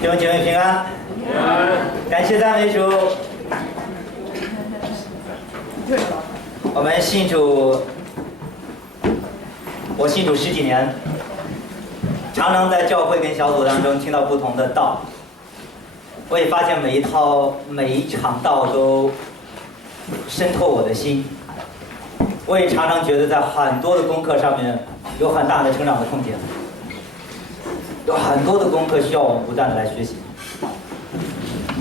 弟兄姐妹平安，感谢赞美主。我们信主，我信主10几年，常常在教会跟小组当中听到不同的道，我也发现每一场道都渗透我的心。我也常常觉得在很多的功课上面有很大的成长的空间，有很多的功课需要我们不断的来学习。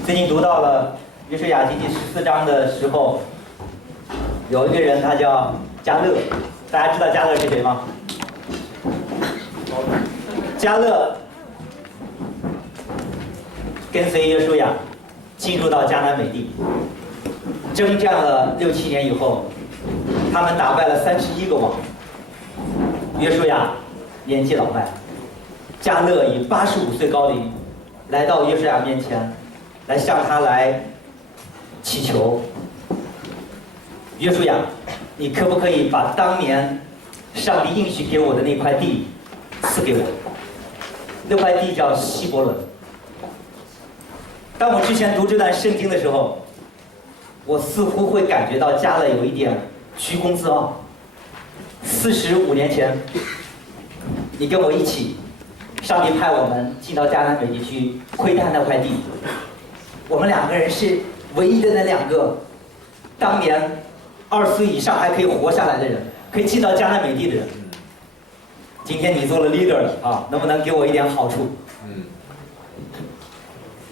最近读到了约书亚记第14章的时候，有一个人他叫迦勒，大家知道迦勒是谁吗？迦勒跟随约书亚进入到迦南美地，征战了6、7年以后，他们打败了31个王。约书亚年纪老迈，迦勒以85岁高龄来到约书亚面前，来向他来祈求：约书亚，你可不可以把当年上帝应许给我的那块地赐给我？那块地叫希伯伦。当我之前读这段圣经的时候，我似乎会感觉到迦勒有一点居功自傲。45年前，你跟我一起，上帝派我们进到迦南美地去窥探那块地，我们2个人是唯一的那2个当年20岁以上还可以活下来的人，可以进到迦南美地的人。今天你做了 leader 了啊，能不能给我一点好处？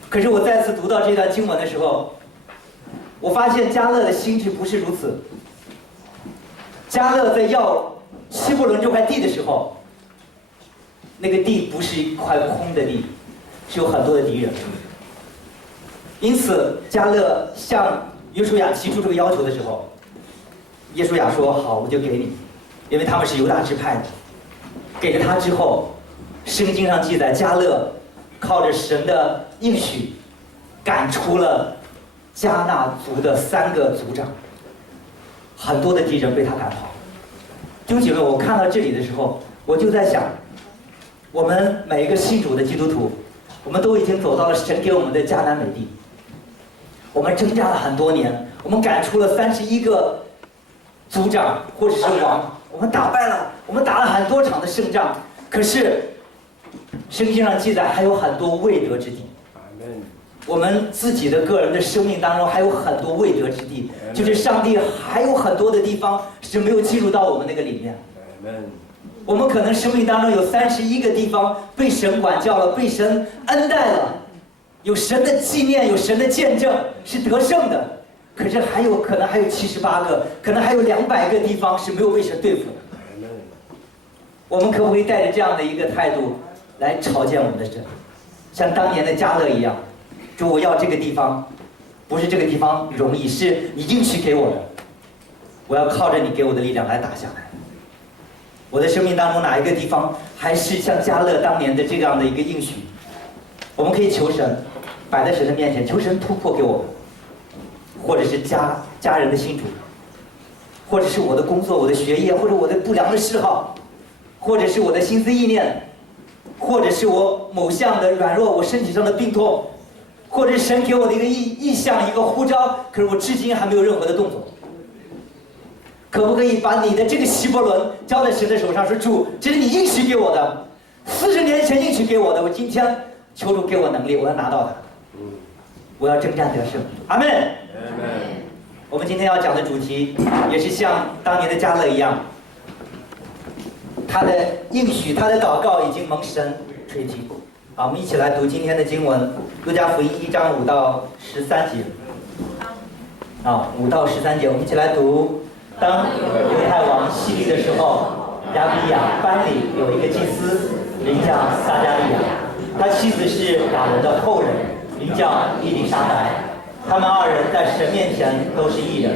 可是我再次读到这段经文的时候，我发现迦勒的心智不是如此。迦勒在要希伯伦这块地的时候，那个地不是一块空的地，是有很多的敌人。因此迦勒向约书亚提出这个要求的时候，约书亚说好，我就给你，因为他们是犹大支派的。给了他之后，圣经上记载迦勒靠着神的应许赶出了迦纳族的3个族长，很多的敌人被他赶跑。弟兄姐妹，我看到这里的时候，我就在想，我们每一个信主的基督徒，我们都已经走到了神给我们的迦南美地，我们征战了很多年，我们赶出了31个族长或者是王，我们打败了，我们打了很多场的胜仗，可是圣经上记载还有很多未得之地。我们自己的个人的生命当中还有很多未得之地，就是上帝还有很多的地方是没有进入到我们那个里面。我们可能生命当中有31个地方被神管教了，被神恩待了，有神的纪念，有神的见证，是得胜的。可是可能还有78个，可能还有200个地方是没有被神对付的。我们可不可以带着这样的一个态度来朝见我们的神，像当年的迦勒一样？主，我要这个地方，不是这个地方容易，是你应许给我的，我要靠着你给我的力量来打下来。我的生命当中哪一个地方还是像迦勒当年的这样的一个应许？我们可以求神，摆在神的面前，求神突破给我们，或者是家人的信主，或者是我的工作、我的学业，或者我的不良的嗜好，或者是我的心思意念，或者是我某项的软弱，我身体上的病痛，或者是神给我的一个意向、一个呼召，可是我至今还没有任何的动作。可不可以把你的这个希伯伦交在神的手上，说主，这是你应许给我的，40年前应许给我的，我今天求主给我能力，我要拿到它，我要征战得胜。阿门。我们今天要讲的主题也是像当年的迦勒一样，他的应许，他的祷告已经蒙神垂听。好，我们一起来读今天的经文，路加福音1章5到13节。5到13节，我们一起来读。当犹太王希律的时候，亚比亚班里有一个祭司，名叫撒迦利亚，他妻子是亚伦的后人，名叫伊丽莎白。他们2人在神面前都是义人，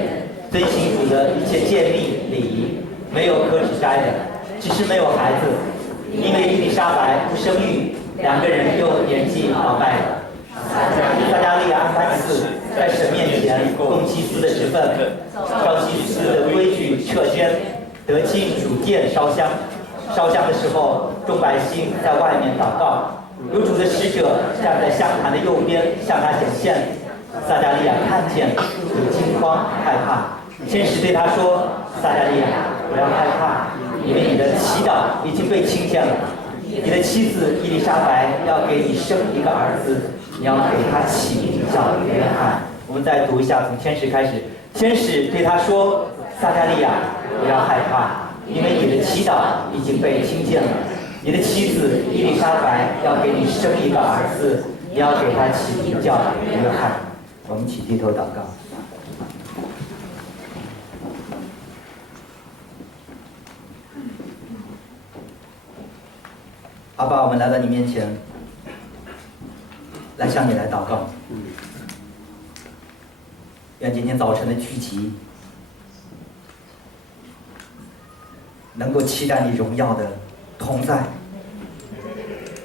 遵行主的一切诫命礼仪，没有可指摘的，只是没有孩子，因为伊丽莎白不生育，2个人又年纪老迈了。撒迦利亚安次在神面前供祭司的职分，照祭司的规矩撤捐，得进主殿烧香。烧香的时候，众百姓在外面祷告，有主的使者站在香坛的右边向他显现。撒迦利亚看见，就惊慌害怕。天使对他说：“撒迦利亚，不要害怕，因为你的祈祷已经被听见了。你的妻子伊丽莎白要给你生一个儿子，你要给他起名叫约翰。”我们再读一下，从天使开始。天使对他说：“撒迦利亚，不要害怕，因为你的祈祷已经被听见了。你的妻子伊丽莎白要给你生一个儿子，你要给他起名叫约翰。”我们一起低头祷告。阿爸，我们来到你面前，来向你来祷告。愿今天早晨的聚集，能够期待你荣耀的同在，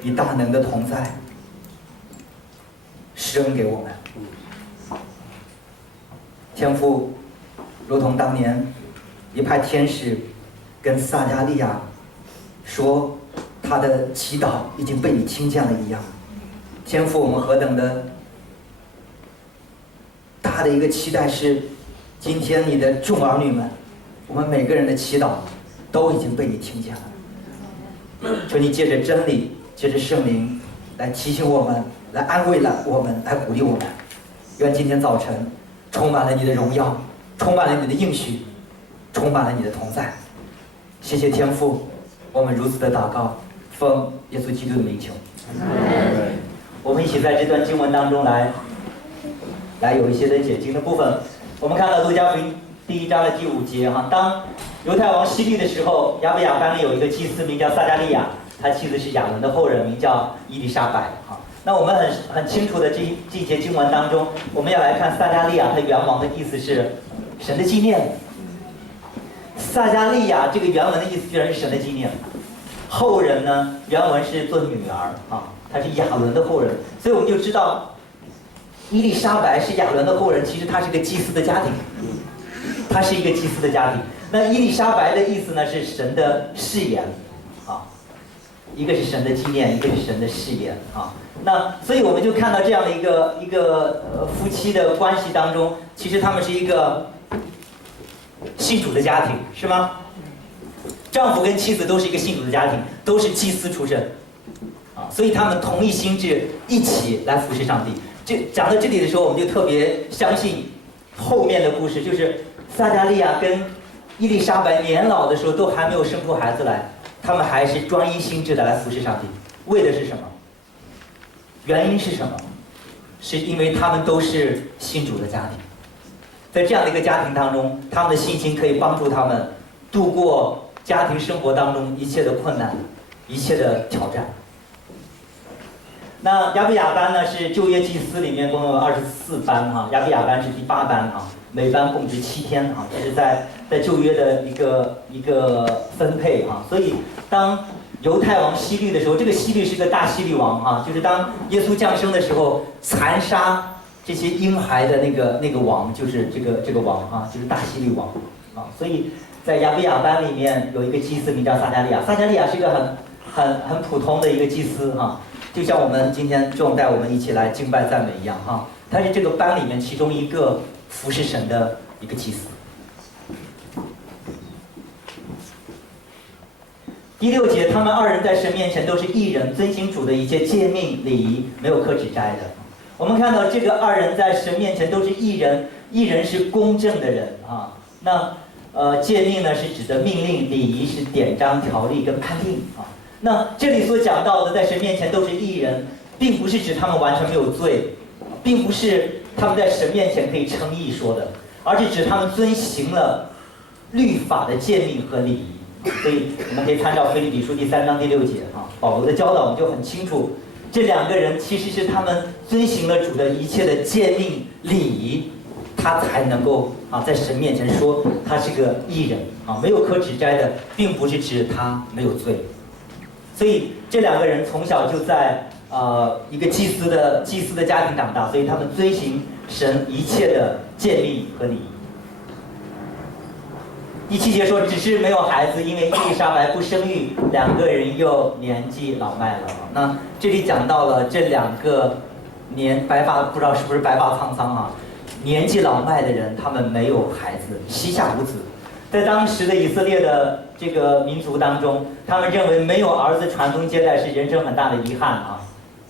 你大能的同在，施恩给我们。天父，如同当年一派天使跟撒迦利亚说他的祈祷已经被你听见了一样，天父，我们何等的大的一个期待是，今天你的众儿女们，我们每个人的祈祷都已经被你听见了。求你借着真理，借着圣灵来提醒我们，来安慰了我们，来鼓励我们。愿今天早晨充满了你的荣耀，充满了你的应许，充满了你的同在。谢谢天父，我们如此的祷告，奉耶稣基督的名求。我们一起在这段经文当中来有一些的解经的部分。我们看到路加福音第1章的第5节哈，当犹太王希律的时候，亚比亚班里有一个祭司名叫撒迦利亚，他妻子是亚伦的后人，名叫伊丽莎白哈。那我们很清楚的这一节经文当中，我们要来看撒迦利亚他原文的意思是神的纪念。撒迦利亚这个原文的意思居然是神的纪念。后人呢，原文是做女儿啊，她是亚伦的后人，所以我们就知道伊丽莎白是亚伦的后人，其实她是个祭司的家庭，她是一个祭司的家庭。那伊丽莎白的意思呢是神的誓言啊，一个是神的纪念，一个是神的誓言啊。那所以我们就看到这样的一个夫妻的关系当中，其实他们是一个信主的家庭，是吗？丈夫跟妻子都是一个信主的家庭，都是祭司出身啊，所以他们同一心志，一起来服侍上帝。讲到这里的时候，我们就特别相信后面的故事，就是撒迦利亚跟伊丽莎白年老的时候都还没有生出孩子来，他们还是专一心志的来服侍上帝，为的是什么？原因是什么？是因为他们都是信主的家庭，在这样的一个家庭当中，他们的信心可以帮助他们度过家庭生活当中一切的困难，一切的挑战。那亚比亚班呢是旧约祭司里面共有24班哈，亚比亚班是第8班哈，每班供职7天哈，这是在旧约的一个分配哈。所以当犹太王希律的时候，这个希律是个大希律王哈，就是当耶稣降生的时候，残杀这些婴孩的那个王，就是这个王啊，就是大希律王啊。所以在亚比亚班里面有一个祭司名叫撒迦利亚，撒迦利亚是一个很普通的一个祭司哈。就像我们今天众带我们一起来敬拜赞美一样哈，他是这个班里面其中一个服侍神的一个祭司。第6节，他们2人在神面前都是义人，遵行主的一切诫命礼仪，没有可指摘的。我们看到这个2人在神面前都是义人，义人是公正的人啊。那诫命呢是指的命令，礼仪是典章条例跟判定啊。那这里所讲到的在神面前都是义人，并不是指他们完全没有罪，并不是他们在神面前可以称义说的，而是指他们遵行了律法的诫命和礼仪。所以我们可以参照腓立比书第3章第6节啊，保罗的教导我们就很清楚，这2个人其实是他们遵行了主的一切的诫命礼仪，他才能够在神面前说他是个义人啊，没有可指摘的，并不是指他没有罪。所以这2个人从小就在一个祭司的家庭长大，所以他们遵行神一切的诫命和礼仪。第7节说，只是没有孩子，因为伊丽莎白不生育，2个人又年纪老迈了。那这里讲到了这2个白发，不知道是不是白发苍苍啊，年纪老迈的人，他们没有孩子，膝下无子。在当时的以色列的这个民族当中，他们认为没有儿子传宗接代是人生很大的遗憾啊，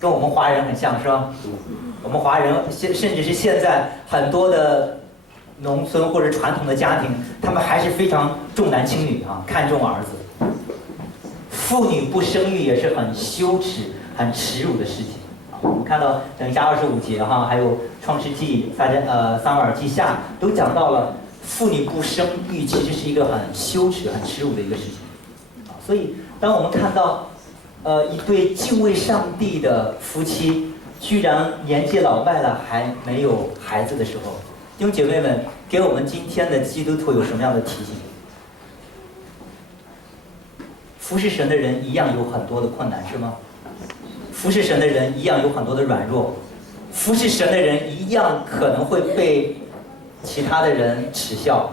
跟我们华人很像，是吧？我们华人甚至是现在很多的农村或者传统的家庭，他们还是非常重男轻女啊，看重儿子。妇女不生育也是很羞耻、很耻辱的事情啊。我们看到等一下25节哈，还有创世纪、撒母耳记下都讲到了，妇女不生育其实是一个很羞耻、很耻辱的一个事情啊。所以当我们看到一对敬畏上帝的夫妻，居然年纪老迈了还没有孩子的时候，弟兄姐妹们，给我们今天的基督徒有什么样的提醒？服侍神的人一样有很多的困难，是吗？服侍神的人一样有很多的软弱，服侍神的人一样可能会被其他的人耻笑。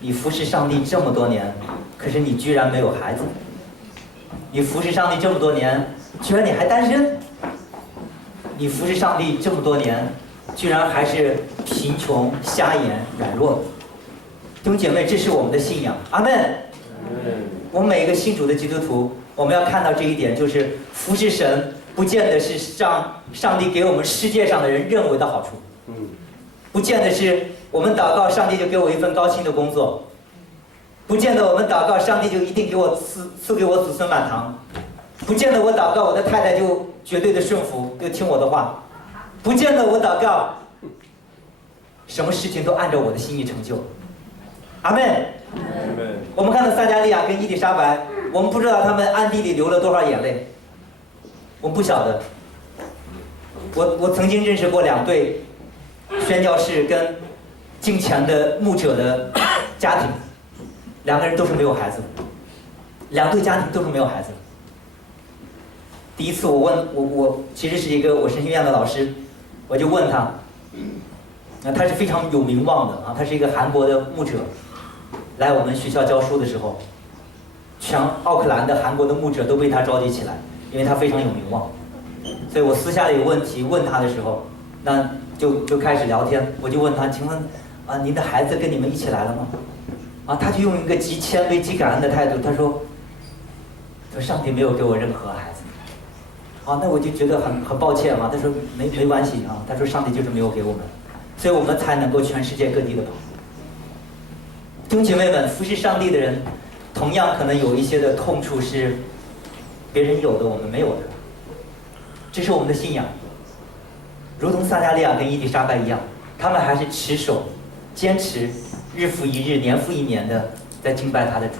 你服侍上帝这么多年，可是你居然没有孩子；你服侍上帝这么多年，居然你还单身；你服侍上帝这么多年，居然还是贫穷、瞎眼、软弱的。弟兄姐妹，这是我们的信仰。阿门。我们每一个信主的基督徒，我们要看到这一点，就是服侍神不见得是上帝给我们世界上的人认为的好处，不见得是我们祷告上帝就给我一份高薪的工作，不见得我们祷告上帝就一定给我赐给我子孙满堂，不见得我祷告我的太太就绝对的顺服，就听我的话，不见得我祷告什么事情都按照我的心意成就。阿门。我们看到撒迦利亚跟伊丽莎白，我们不知道他们暗地里流了多少眼泪，我们不晓得。我曾经认识过2对宣教士跟敬虔的牧者的家庭，2个人都是没有孩子，2对家庭都是没有孩子。第一次我其实是一个我神学院的老师，我就问他，他是非常有名望的啊，他是一个韩国的牧者。来我们学校教书的时候，全奥克兰的韩国的牧者都被他召集起来，因为他非常有名望。所以我私下里有问题问他的时候，那就开始聊天。我就问他，请问您的孩子跟你们一起来了吗？他就用一个极谦卑、极感恩的态度，他说上帝没有给我任何孩子。那我就觉得很抱歉啊。他说没关系啊，他说上帝就是没有给我们，所以我们才能够全世界各地的跑。弟兄姐妹们，服侍上帝的人，同样可能有一些的痛处是别人有的我们没有的，这是我们的信仰。如同撒迦利亚跟伊丽莎白一样，他们还是持守、坚持，日复一日、年复一年的在敬拜他的主，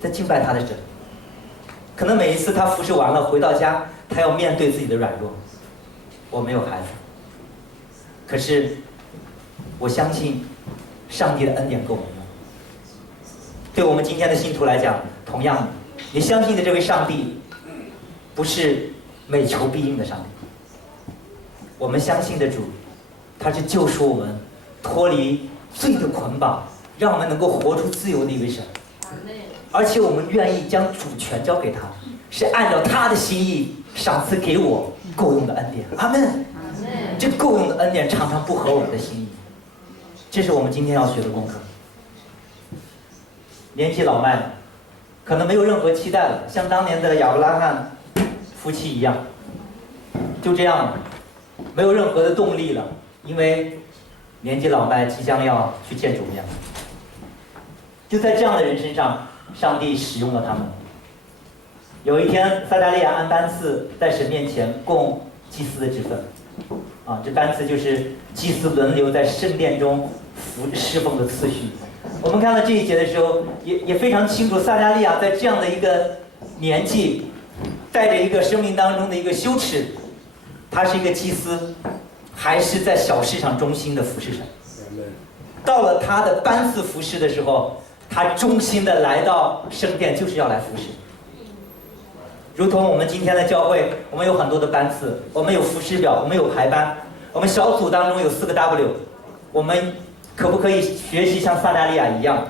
在敬拜他的神。可能每一次他服侍完了回到家，他要面对自己的软弱，我没有孩子，可是我相信上帝的恩典够我们用。对我们今天的信徒来讲，同样的，你相信的这位上帝不是每求必应的上帝，我们相信的主，他是救赎我们脱离罪的捆绑，让我们能够活出自由的一位神。而且我们愿意将主权交给他，是按照他的心意赏赐给我够用的恩典。阿门。这够用的恩典常常不合我们的心意，这是我们今天要学的功课。年纪老迈了，可能没有任何期待了，像当年的亚伯拉罕夫妻一样，就这样了，没有任何的动力了，因为年纪老迈，即将要去见主面了。就在这样的人身上，上帝使用了他们。有一天，撒迦利亚按班次在神面前供祭司的职分，这班次就是祭司轮流在圣殿中侍奉的次序。我们看到这一节的时候，也非常清楚，撒迦利亚在这样的一个年纪，带着一个生命当中的一个羞耻，他是一个祭司，还是在小事上忠心的服侍神。到了他的班次服侍的时候，他忠心的来到圣殿，就是要来服侍。如同我们今天的教会，我们有很多的班次，我们有服侍表，我们有排班，我们小组当中有4个 W， 我们可不可以学习像撒迦利亚一样，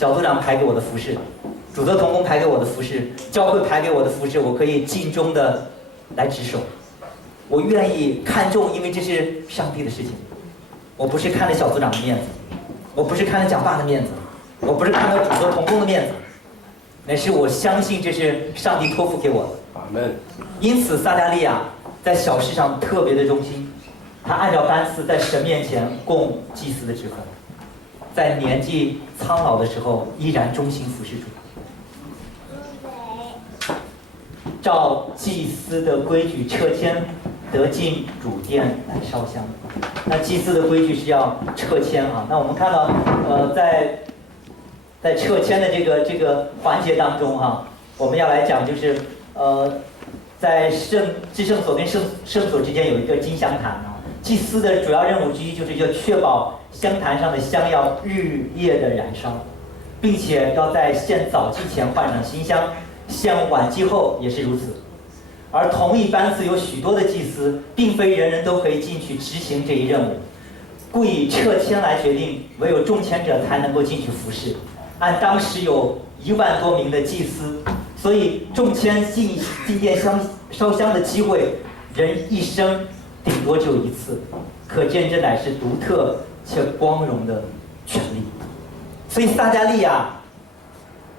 小组长排给我的服饰，主责同工排给我的服饰，教会排给我的服饰，我可以尽忠的来执守。我愿意看重，因为这是上帝的事情。我不是看着小组长的面子，我不是看着讲爸的面子，我不是看着主责同工的面子，乃是我相信这是上帝托付给我的。阿门。因此，撒迦利亚在小事上特别的忠心，他按照班次在神面前供祭司的职分，在年纪苍老的时候依然忠心服侍主。照祭司的规矩撤迁，得进主殿来烧香。那祭司的规矩是要撤迁啊。那我们看到，在撤迁的这个环节当中哈，我们要来讲就是在至圣所跟圣所之间有一个金香坛啊。祭司的主要任务之一就是要确保香坛上的香要日夜的燃烧，并且要在献早祭前换上新香。献晚祭后也是如此，而同一班次有许多的祭司，并非人人都可以进去执行这一任务，故以撤迁来决定，唯有中签者才能够进去服侍。按当时有1万多名的祭司，所以中签进殿烧香的机会，人一生顶多只有一次，可见这乃是独特且光荣的权利。所以撒迦利亚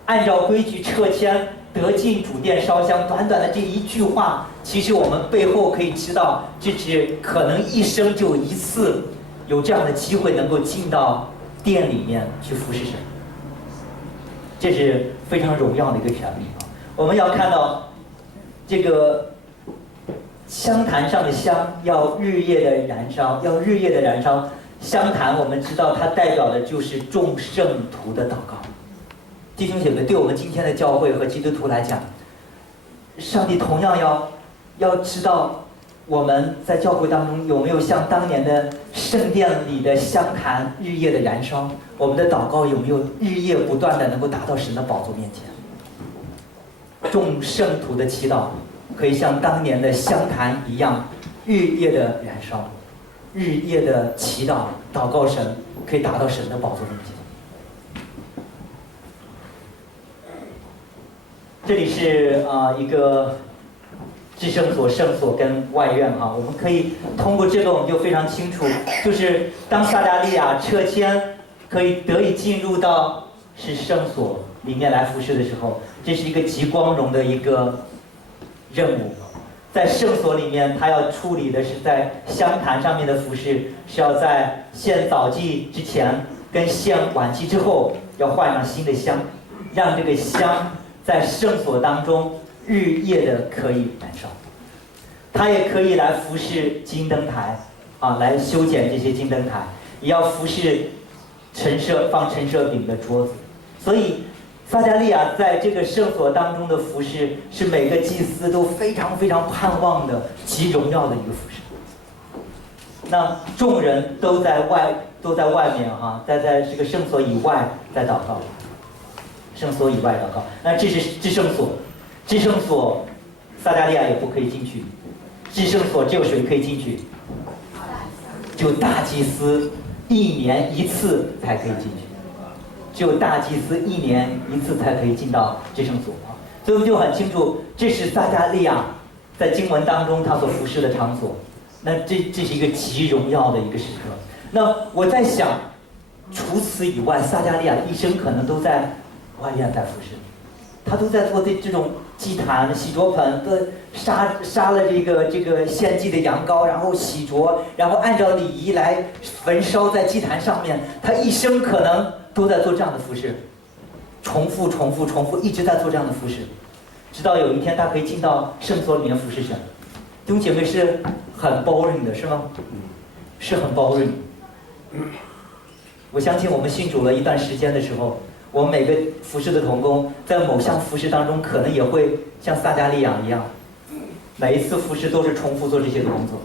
按照规矩撤迁，得进主殿烧香，短短的这一句话，其实我们背后可以知道，这只可能一生就一次有这样的机会能够进到殿里面去服侍神，这是非常荣耀的一个权利啊！我们要看到这个香坛上的香要日夜的燃烧，要日夜的燃烧。香坛我们知道它代表的就是众圣徒的祷告。弟兄姐妹，对我们今天的教会和基督徒来讲，上帝同样要知道我们在教会当中有没有像当年的圣殿里的香坛日夜的燃烧，我们的祷告有没有日夜不断的能够达到神的宝座面前。众圣徒的祈祷可以像当年的香坛一样日夜的燃烧，日夜的祈祷祷告神，可以达到神的宝座面前。这里是一个至圣所、圣所跟外院哈，我们可以通过这个我们就非常清楚，就是当撒迦利亚撤迁可以得以进入到是圣所里面来服侍的时候，这是一个极光荣的一个任务。在圣所里面，他要处理的是在香坛上面的服侍，是要在献早祭之前跟献晚祭之后要换上新的香，让这个香在圣所当中日夜的可以燃烧。他也可以来服侍金灯台啊，来修剪这些金灯台，也要服侍放陈设饼的桌子。所以撒迦利亚在这个圣所当中的服侍，是每个祭司都非常非常盼望的极荣耀的一个服侍。那众人都在外面哈，在这个圣所以外在祷告，圣所以外祷告。那这是至圣所，至圣所撒迦利亚也不可以进去。至圣所只有谁可以进去？就大祭司1年1次才可以进去。只有大祭司1年1次才可以进到至圣所啊，所以我们就很清楚，这是撒迦利亚在经文当中他所服侍的场所。那这是一个极荣耀的一个时刻。那我在想，除此以外，撒迦利亚一生可能都在外院在服侍，他都在做这种祭坛、洗濯盆，杀了这个献祭的羊羔，然后洗濯，然后按照礼仪来焚烧在祭坛上面。他一生可能都在做这样的服侍，重复，一直在做这样的服侍，直到有一天他可以进到圣所里面服侍神。弟兄姐妹是很 boring 的，是吗？是很 boring。我相信我们信主了一段时间的时候，我们每个服侍的同工在某项服侍当中，可能也会像撒迦利亚一样，每一次服侍都是重复做这些的工作，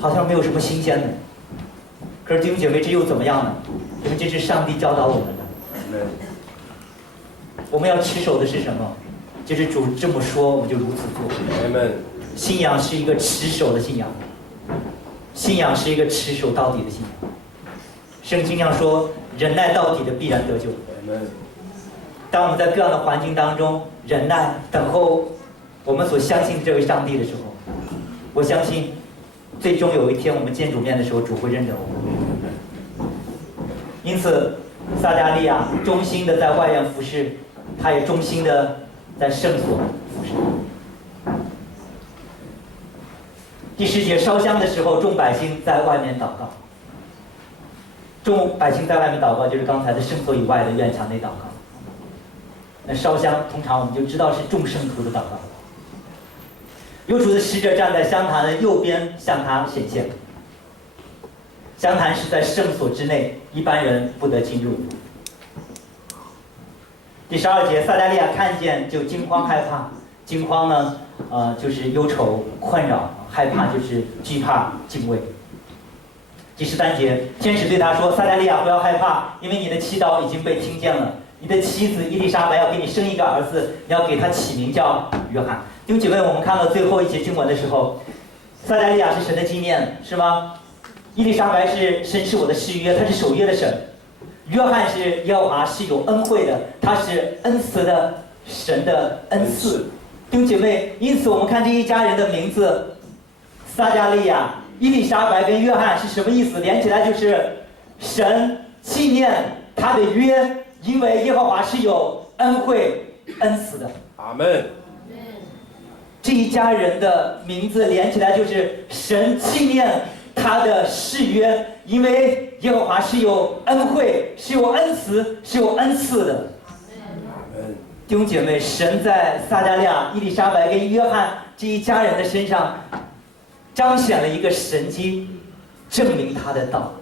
好像没有什么新鲜的。可是弟兄姐妹，这又怎么样呢？因为这是上帝教导我们的。我们要持守的是什么？就是主这么说，我们就如此做。信仰是一个持守的信仰，信仰是一个持守到底的信仰。圣经上说，忍耐到底的必然得救。当我们在各样的环境当中忍耐等候我们所相信的这位上帝的时候，我相信最终有一天我们见主面的时候，主会认得我们。因此撒迦利亚忠心的在外院服侍，他也忠心的在圣所服侍。第10节，烧香的时候，众百姓在外面祷告。众百姓在外面祷告，就是刚才的圣所以外的院墙内祷告。那烧香，通常我们就知道是众圣徒的祷告。有主的使者站在香坛的右边向他显现。香坛是在圣所之内，一般人不得进入。第12节，撒迦利亚看见就惊慌害怕。惊慌呢，就是忧愁困扰；害怕就是惧怕敬畏。第13节，天使对他说：“撒迦利亚，不要害怕，因为你的祈祷已经被听见了。你的妻子伊丽莎白要给你生一个儿子，你要给他起名叫约翰。”弟兄姐妹，我们看到最后一节经文的时候，撒迦利亚是神的纪念，是吗？伊丽莎白是神是我的誓约，他是守约的神。约翰是耶和华是有恩惠的，他是恩慈的神的恩赐。弟兄姐妹，因此我们看这一家人的名字，撒迦利亚、伊丽莎白跟约翰是什么意思？连起来就是神纪念他的约，因为耶和华是有恩惠恩慈的。阿门。这一家人的名字连起来就是神纪念他的誓约，因为耶和华是有恩惠，是有恩慈，是有恩赐的。弟兄姐妹，神在撒迦利亚、伊丽莎白跟约翰这一家人的身上彰显了一个神迹，证明他的道。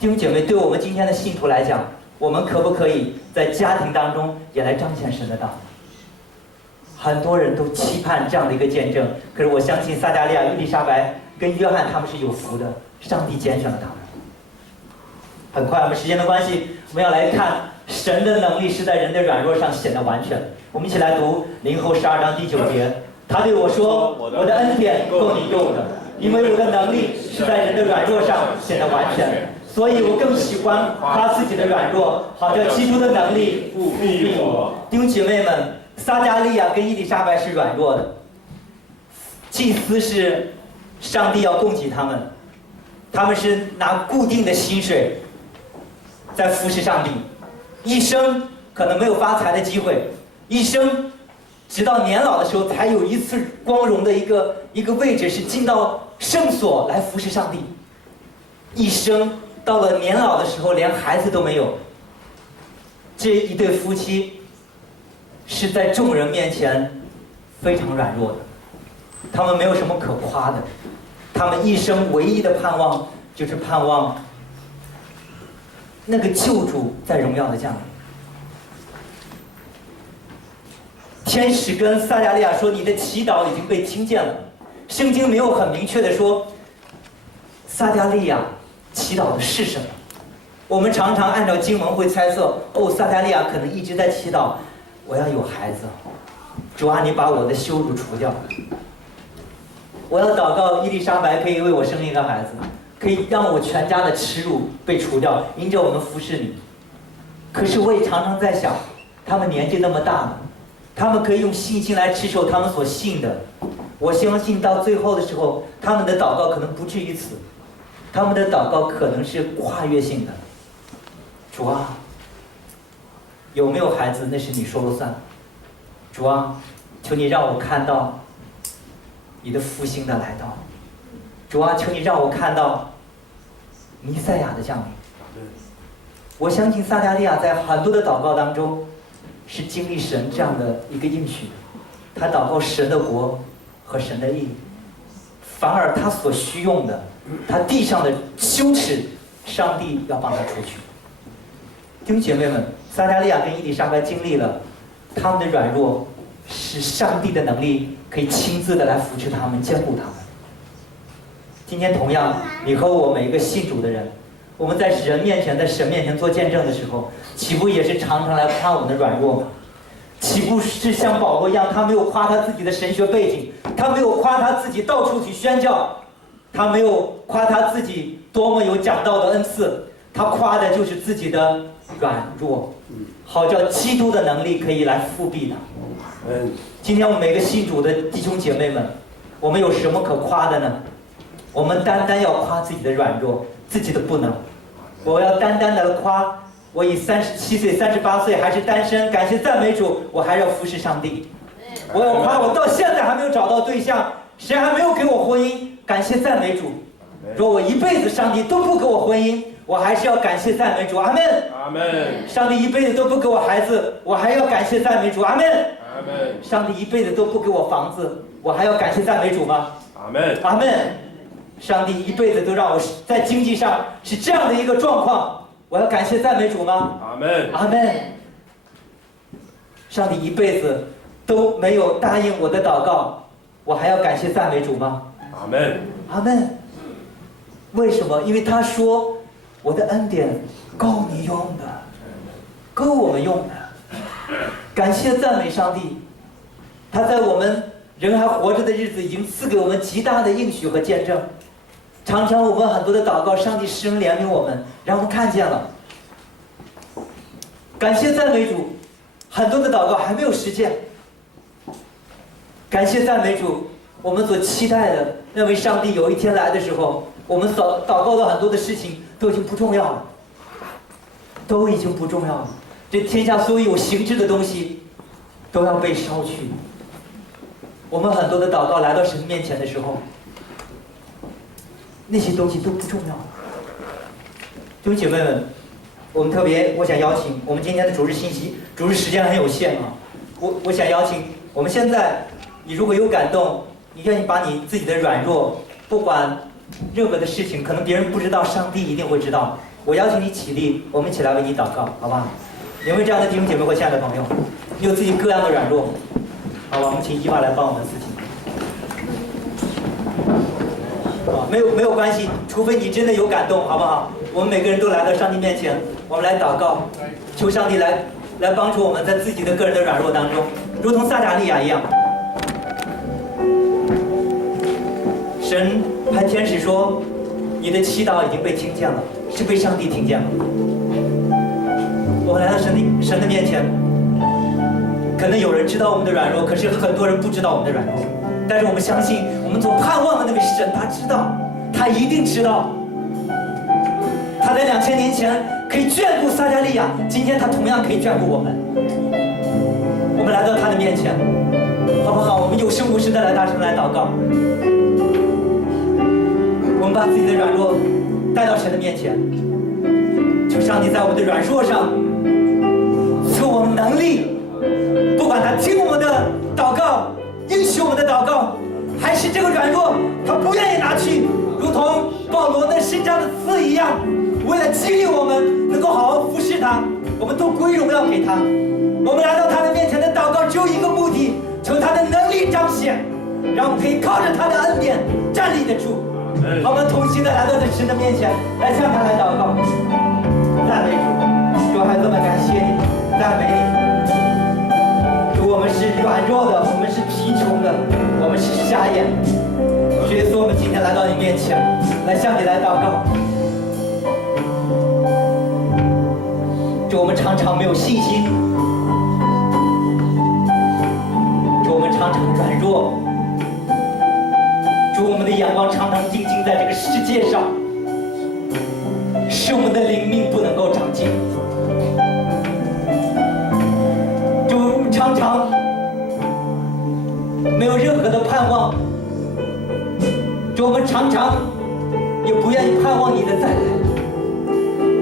弟兄姐妹，对我们今天的信徒来讲，我们可不可以在家庭当中也来彰显神的道？很多人都期盼这样的一个见证，可是我相信撒迦利亚、伊丽莎白跟约翰他们是有福的，上帝拣选了他们。很快，我们时间的关系，我们要来看神的能力是在人的软弱上显得完全。我们一起来读林后12章第9节，他对我说：“我的恩典够你用的，因为我的能力是在人的软弱上显得完全。所以我更喜欢他自己的软弱，好叫基督的能力复辟我。”弟兄姐妹们，撒迦利亚跟伊丽莎白是软弱的，祭司是上帝要供给他们，他们是拿固定的薪水在服侍上帝，一生可能没有发财的机会，一生直到年老的时候才有一次光荣的一个位置，是进到圣所来服侍上帝。一生到了年老的时候连孩子都没有，这一对夫妻是在众人面前非常软弱的，他们没有什么可夸的，他们一生唯一的盼望就是盼望那个救主在荣耀的降临。天使跟撒迦利亚说：“你的祈祷已经被听见了。”圣经没有很明确的说撒迦利亚祈祷的是什么。我们常常按照经文会猜测，撒迦利亚可能一直在祈祷，我要有孩子，主啊，你把我的羞辱除掉。我要祷告伊丽莎白可以为我生一个孩子，可以让我全家的耻辱被除掉，因着我们服侍你。可是我也常常在想，他们年纪那么大了，他们可以用信心来持守他们所信的。我相信到最后的时候，他们的祷告可能不至于此，他们的祷告可能是跨越性的。主啊，有没有孩子那是你说了算。主啊，求你让我看到你的复兴的来到。主啊，求你让我看到弥赛亚的降临。我相信撒迦利亚在很多的祷告当中是经历神这样的一个应许的，他祷告神的国和神的义，反而他所需用的，他地上的羞耻，上帝要帮他除去。弟兄姐妹们，撒迦利亚跟伊丽莎白经历了他们的软弱，使上帝的能力可以亲自的来扶持他们，兼顾他们。今天同样，你和我每一个信主的人，我们在人面前，在神面前做见证的时候，岂不也是常常来夸我们的软弱吗？岂不是像保罗一样，他没有夸他自己的神学背景，他没有夸他自己到处去宣教，他没有夸他自己多么有讲道的恩赐，他夸的就是自己的软弱。好叫基督的能力可以来复辟他。今天我们每个信主的弟兄姐妹们，我们有什么可夸的呢？我们单单要夸自己的软弱，自己的不能。我要单单的夸，我以37岁、38岁还是单身，感谢赞美主，我还要服侍上帝。我要夸，我到现在还没有找到对象，神还没有给我婚姻，感谢赞美主。说我一辈子上帝都不给我婚姻，我还是要感谢赞美主，阿门。阿门。上帝一辈子都不给我孩子，我还要感谢赞美主，阿门。阿门。上帝一辈子都不给我房子，我还要感谢赞美主吗？阿门。阿门。上帝一辈子都让我在经济上是这样的一个状况，我要感谢赞美主吗？阿门。阿门。上帝一辈子都没有答应我的祷告，我还要感谢赞美主吗？阿门。阿门。为什么？因为他说我的恩典够你用的，够我们用的。感谢赞美上帝，他在我们人还活着的日子已经赐给我们极大的应许和见证。常常我们很多的祷告，上帝施恩怜悯我们，让我们看见了。感谢赞美主，很多的祷告还没有实现。感谢赞美主，我们所期待的，认为上帝有一天来的时候，我们所祷告的很多的事情都已经不重要了，都已经不重要了。这天下所有形质的东西都要被烧去。我们很多的祷告来到神面前的时候，那些东西都不重要了。弟兄姐妹们，我想邀请我们今天的主日信息，主日时间很有限啊，我想邀请我们现在，你如果有感动，你愿意把你自己的软弱，不管任何的事情，可能别人不知道，上帝一定会知道。我邀请你起立，我们一起来为你祷告，好不好？有没有这样的弟兄姐妹或亲爱的朋友？你有自己各样的软弱，好吧？我们请伊娃来帮我们司琴。啊，没有关系，除非你真的有感动，好不好？我们每个人都来到上帝面前，我们来祷告，求上帝来帮助我们在自己的个人的软弱当中，如同撒迦利亚一样。神派天使说，你的祈祷已经被听见了，是被上帝听见了。我们来到神的面前，可能有人知道我们的软弱，可是很多人不知道我们的软弱。但是我们相信，我们所盼望的那位神，他知道，他一定知道。他在2000年前可以眷顾撒迦利亚，今天他同样可以眷顾我们。我们来到他的面前，好不好？我们有声无声的来大声来祷告。我们把自己的软弱带到神的面前，求上帝在我们的软弱上赐我们能力，不管他听我们的祷告，应许我们的祷告，还是这个软弱他不愿意拿去，如同保罗那身上的刺一样，为了激励我们能够好好服侍他，我们都归荣耀给他。我们来到他的面前的祷告只有一个目的，求他的能力彰显，让我们可以靠着他的恩典站立得住。好，我们同心的来到这神的面前，来向他来祷告，赞美主。主孩子们，感谢你，赞美你。主，我们是软弱的，我们是贫穷的，我们是瞎眼。主耶稣，我们今天来到你面前，来向你来祷告。主，我们常常没有信心，主，我们常常软弱。主，我们的眼光常常定睛在这个世界上，使我们的灵命不能够长进。主，我们常常没有任何的盼望。主，我们常常也不愿意盼望你的再来，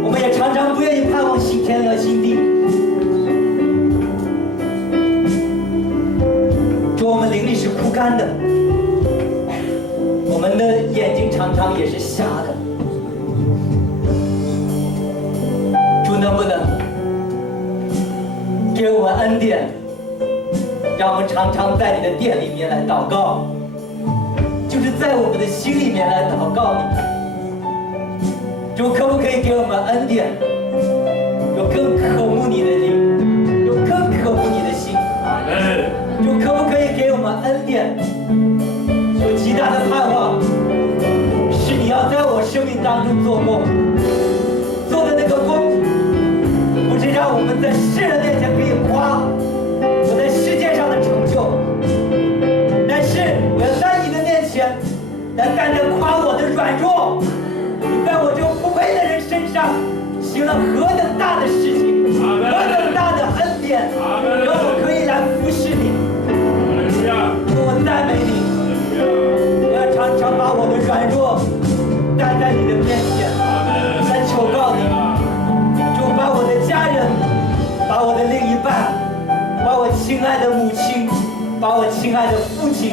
我们也常常不愿意盼望新天和新地。主，我们灵力是枯干的，我们的眼睛常常也是瞎的。主，能不能给我们恩典，让我们常常在你的殿里面来祷告，就是在我们的心里面来祷告你。主，可不可以给我们恩典，有更渴慕你的灵，有更渴慕你的心。主，可不可以给我们恩典，有极大的盼望，是你要在我生命当中做工，做的那个工，不是让我们在在世人面前可以夸我在世界上的成就，但是我要在你的面前来单单夸我的软弱。你在我这个不配的人身上行了何等大的事情，何等大的恩典，让我可以来服侍你。我赞美你，我要常常把我的软弱带在你的面前，来求告你，就把我的家人，把我的另一半，把我亲爱的母亲，把我亲爱的父亲，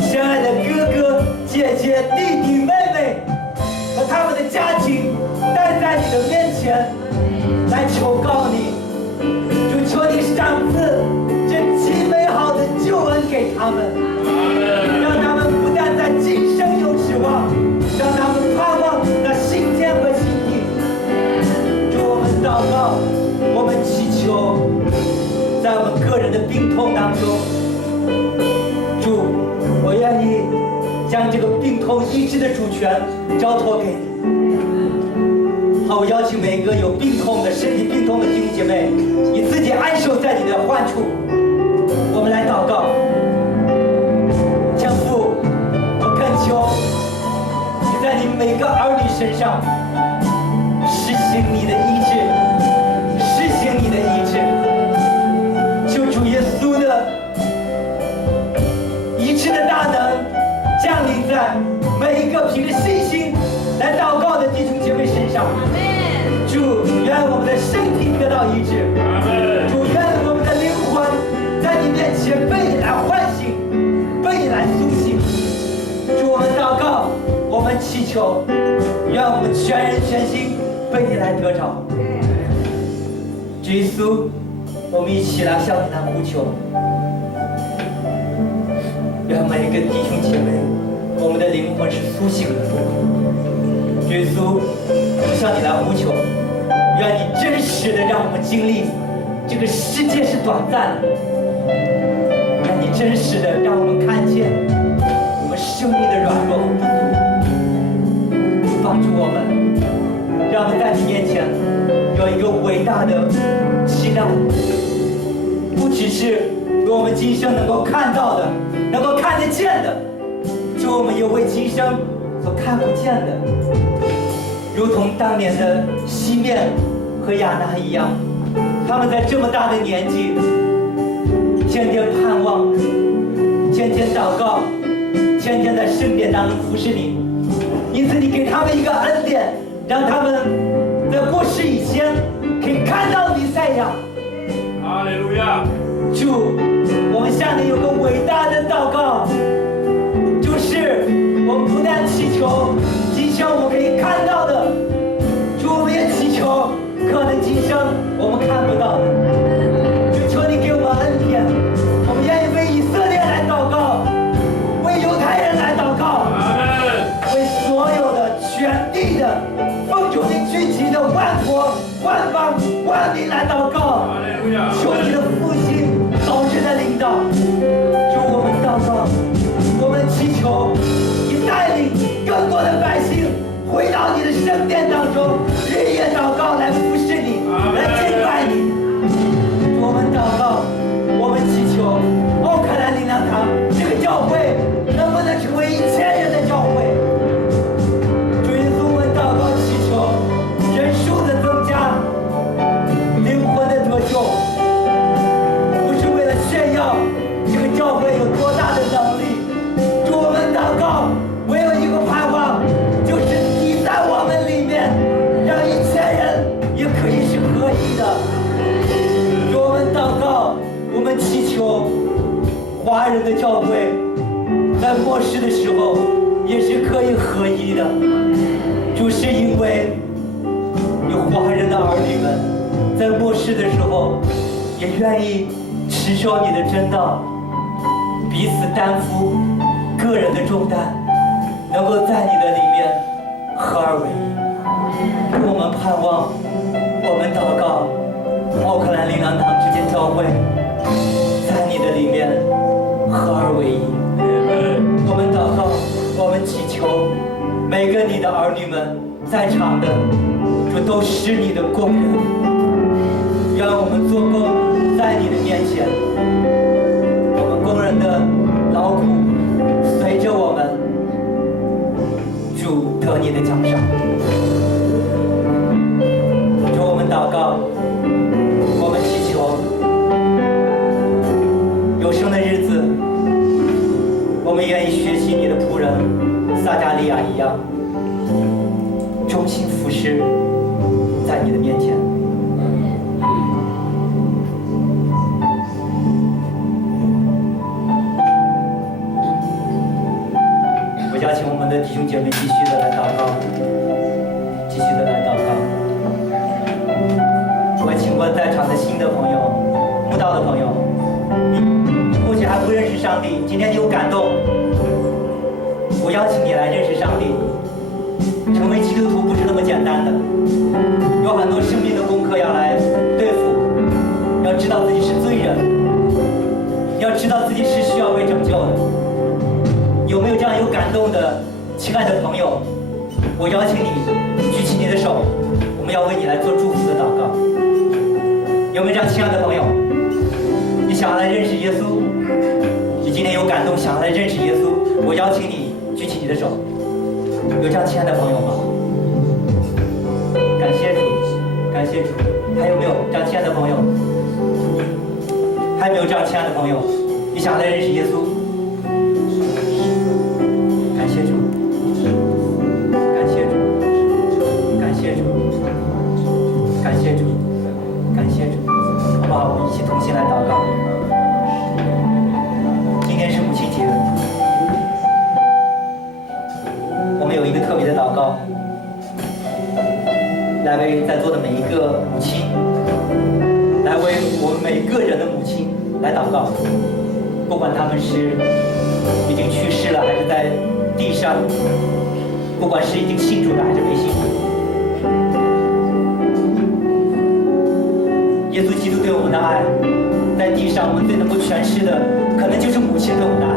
亲爱的哥哥姐姐弟弟妹妹和他们的家庭带在你的面前，来求告你，就求你赏赐这极美好的救恩给他们，让他们不但在今生有指望，让他们盼望那新天和新地。主，我们祷告，我们祈求，在我们个人的病痛当中，主，我愿意将这个病痛医治的主权交托给你。好，我邀请每一个有病痛的、身体病痛的弟兄姐妹，你自己安守在你的患处。我们来祷告，天父，我恳求你在你每个儿女身上施行你的医治，施行你的医治。求主耶稣的医治的大能降临在每一个凭着信心来祷告的弟兄姐妹身上。主，愿我们的身体得到医治。主，愿我们的灵魂在你面前被你来唤醒，被你来苏醒。主，我们祷告，我们祈求，愿我们全人全心被你来得着。主耶稣，我们一起来向你来呼求。愿每一个弟兄姐妹，我们的灵魂是苏醒的。主耶稣，我们向你来呼求，愿你真实的让我们经历这个世界是短暂的，愿你真实的让我们看见我们生命的软弱和不足，帮助我们，让我们在你面前有一个伟大的期待，不只是为我们今生能够看到的，能够看得见的，就我们也为今生所看不见的，如同当年的西面和亚拿一样，他们在这么大的年纪，天天盼望，天天祷告，天天在圣殿当中服侍你。因此，你给他们一个恩典，让他们在过世以前可以看到弥赛亚。哈利路亚！主，我们向你有个伟大的祷告，就是我们不但祈求今生我们可以看到的，主，我们也祈求可能今生我们看不到的。就求你给我们恩典，我们愿意为以色列来祷告，为犹太人来祷告，为所有的全地的奉主你聚集的万国万邦万民来祷告。求你的复兴早日的领导。主，我们祷告，我们祈求你带领更多的百姓回到你的圣殿当中，日夜祷告来服侍你，来敬拜你。我们祷告，我们祈求奥克兰灵粮堂这个教会能不能成为1000人的教会。主耶稣，我们祷告祈求人数的增加，灵魂的得救，不是为了炫耀这个教会有多大的能力。主，我们祷告，唯有一个盼望，就是你在我们里面，让1000人也可以是合一的。主，我们祷告，我们祈求华人的教会在末世的时候也是可以合一的。主，是因为有华人的儿女们在末世的时候也愿意持守你的真道，彼此担负个人的重担，能够在你的里面合而为一。我们盼望，我们祷告，奥克兰灵粮堂之间教会在你的里面合而为一。我们祷告，我们祈求每个你的儿女们在场的，这都是你的工人，让我们做工在你的面前，我们工人的劳苦随着我们，主得你的奖赏。主，我们祷告，我们祈求，有生的日子，我们愿意学习你的仆人撒加利亚一样，忠心服侍在你的面前。我邀请我们的弟兄姐妹继续的来祷告，继续的来祷告。我请问在场的新的朋友、慕道的朋友，你或许还不认识上帝，今天你有感动，我邀请你来认识上帝。成为基督徒不是那么简单的，有很多生命的功课要来对付，要知道自己是罪人，要知道自己是需要被拯救的。有没有这样有感动的亲爱的朋友？我邀请你举起你的手，我们要为你来做祝福的祷告。有没有这样亲爱的朋友？你想要来认识耶稣，你今天有感动想要来认识耶稣，我邀请你举起你的手。有这样亲爱的朋友吗？感谢主，感谢主。还有没有这样亲爱的朋友？还有没有这样亲爱的朋友？你想要来认识耶稣？感谢主，感谢主，感谢主，感谢主，感谢主，好不好？我们一起同心来祷告。今天是母亲节。我们有一个特别的祷告，来为在座的每一个母亲，来为我们每个人的母亲来祷告，不管他们是已经去世了，还是在地上，不管是已经信主的还是没信主。耶稣基督对我们的爱，在地上我们最能够诠释的，可能就是母亲对我们的爱。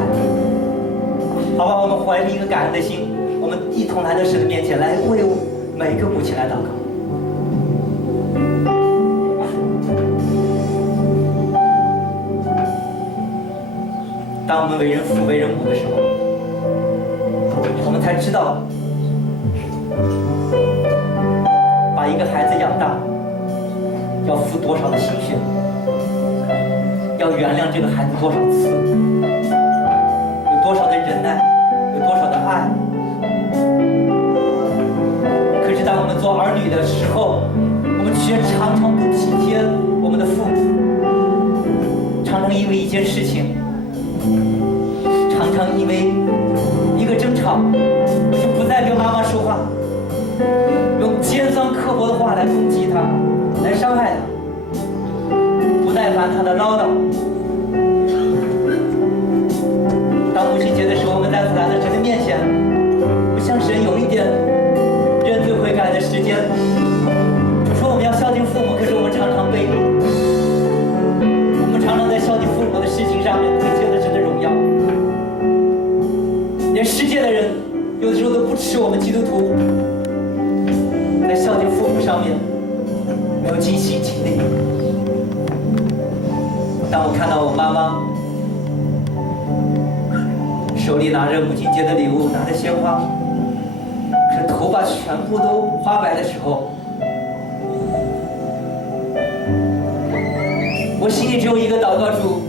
好吧，我们怀着一个感恩的心，我们一同来到神的面前，来为每个母亲来祷告。当我们为人父为人母的时候，我们才知道，把一个孩子养大，要付多少的心血，要原谅这个孩子多少次，有多少的忍耐，有多少的爱。可是当我们做儿女的时候，我们却常常不体贴我们的父母，常常因为一件事情，常常因为一个争吵，我就不再跟妈妈说话，用尖酸刻薄的话来攻击她，来伤害她，不耐烦她的唠叨。当母亲节的时候，我们再次来到神的面前，不像神有一点认罪悔改的时间，就说我们要孝敬父母，可是我们常常背离，我们常常在孝敬父母的事情上面亏欠了神的荣耀。连世界的人有的时候都不耻我们基督徒在孝敬父母上面没有尽心尽力。当我看到我妈妈手里拿着母亲节的礼物，拿着鲜花，可是头发全部都花白的时候，我心里只有一个祷告：主，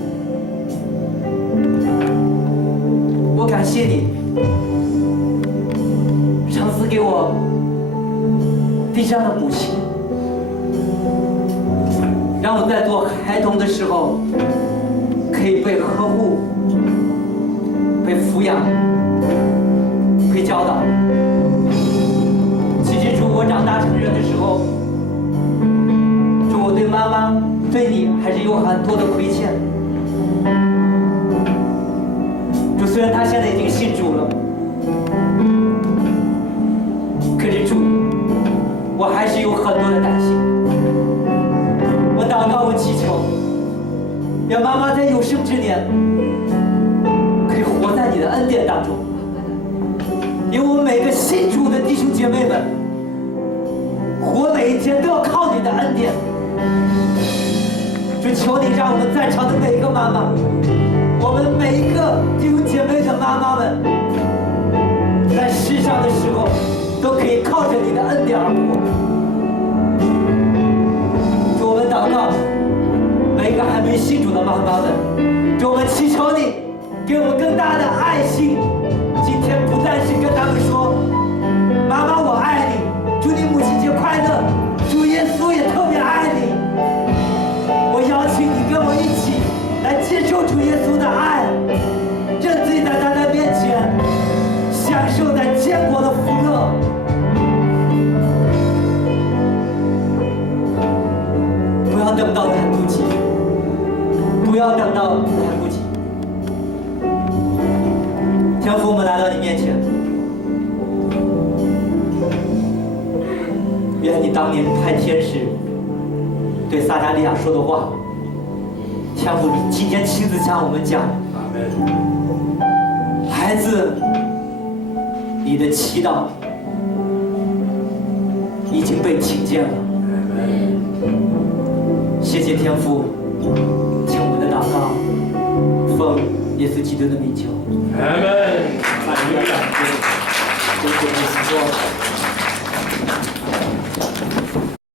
我感谢你，赏赐给我地上的母亲，让我在做孩童的时候可以被呵护，被抚养，被教导。其实主，我长大成人的时候，主，我对妈妈对你还是有很多的亏欠。主，虽然她现在已经信主了，可是主，我还是有很多的担心。我祷告，我祈求，让妈妈在有生之年可以活在你的恩典当中，因为我们每个信主的弟兄姐妹们，活每一天都要靠你的恩典，主求你让我们在场的每一个妈妈，我们每一个弟兄姐妹的妈妈们，在世上的时候都可以靠着你的恩典而活。主，我们祷告每一个还没信主的妈妈们，主，我们祈求你给我们更大的爱心。今天不但是跟他们说，妈妈我爱你，祝你母亲节快乐，主耶稣也特别爱你。我邀请你跟我一起来接受主耶稣的爱，认自己在他的面前，享受在天国的福乐。不要等到来不及，不要等到来不及。天父，我们来到你面前，愿你当年派天使对撒迦利亚说的话，天父，你今天亲自向我们讲，阿门。孩子，你的祈祷已经被听见了。谢谢天父，听我们的祷告，奉耶稣基督的名求。阿门。